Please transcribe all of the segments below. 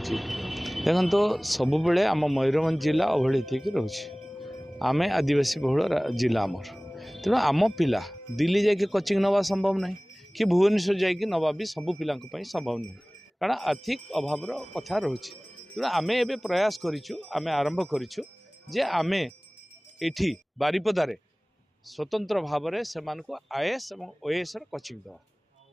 रोचे देखो सब बेले आम मयूरभंज जिला अवहेलित हो रोचे आम आदिवासी बहुल जिला आमर तेणु आम पिला दिल्ली जाकि कोचिंग नवा संभव ना कि भुवनेश्वर जाकि नवा भी सबू पिला संभव नुह कारण आर्थिक अभाव कथा रोचे तेणु आम ए प्रयास करें आरंभ करूँ जे आम एठी बारिपदारे स्वतंत्र भाव में से आईएएस और ओएएस कोचिंग दवा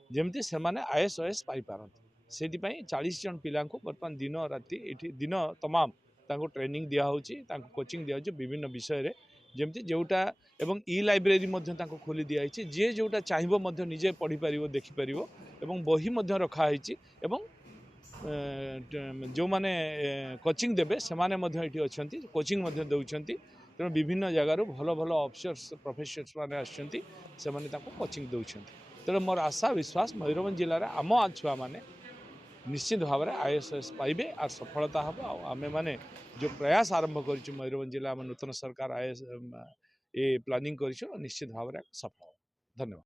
जमती से आईएएस ओएएस पाइपारती से 40 जन पिला बर्तमान दिन राति दिन तमाम ट्रेनिंग दिखाई कोचिंग दिखाई विभिन्न विषय रे जमती जोटा एवं ई लाइब्रेरी खोली दिखाई जी जोटा चाहिए निजे पढ़ी पार देखिपर और बही रखाई जो मैंने कोचिंग देवे से अच्छा कोचिंग दौरान तेणु विभिन्न जगार भल भल अफिसर्स प्रोफेसर्स मैंने से कोचिंग दौरान तेणु मोर आशा विश्वास मयूरभंज जिले में आम छुआ मैंने निश्चित भाव में आईएएस पाइबे और सफलता हम आम मैंने जो प्रयास आरंभ कर मयूरभंज जिला में नूतन सरकार आईएएस ये प्लानिंग कर निश्चित भाव में सफल धन्यवाद।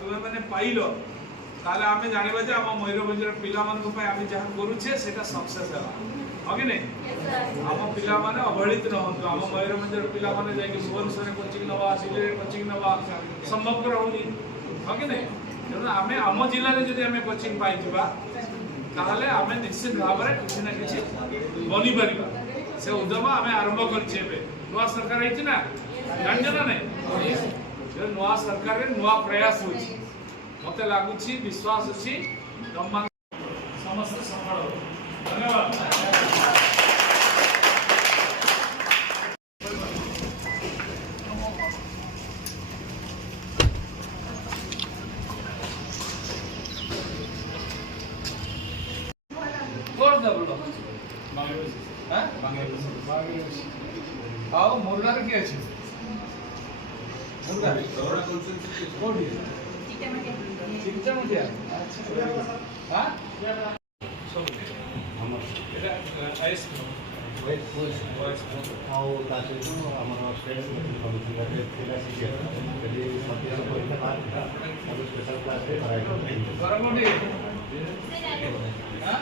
तुम्हें मैंने पाइल ताले आम जाना जे आम मयूरभंज पिला आम जहाँ करुचे सक्सेस है हाँ कि नहीं आम पिला माने अवहेलित न हूँ आम मयूरभंज पिला माने जाकि भुवनेश्वर कोचिंग नवा दिल्ली कोचिंग नवा संभवकर होनी हाँ कि नहीं तेणु आम आम जिले में जब आम कोचिंग पाइबा ताहले आम निश्चित भाव में किसी ना कि बनी पार से उद्यम आम आरंभ कर नुआ सरकार है ना जान ना नहीं नुआ सरकार नुआ प्रयास हो मत लगुच विश्वास अच्छी समस्त सफल धन्यवाद। आओ मुर्गा किए अच्छे मुर्गा कोडी चिकटा मटिया हां सब हमर एटा आइस वॉइस आओ तासे तो हमर स्टेट कमिटी थिला सिया यदि मटिया परीक्षा बाद सब स्पेशल क्लास रे कराई गरम मटी हां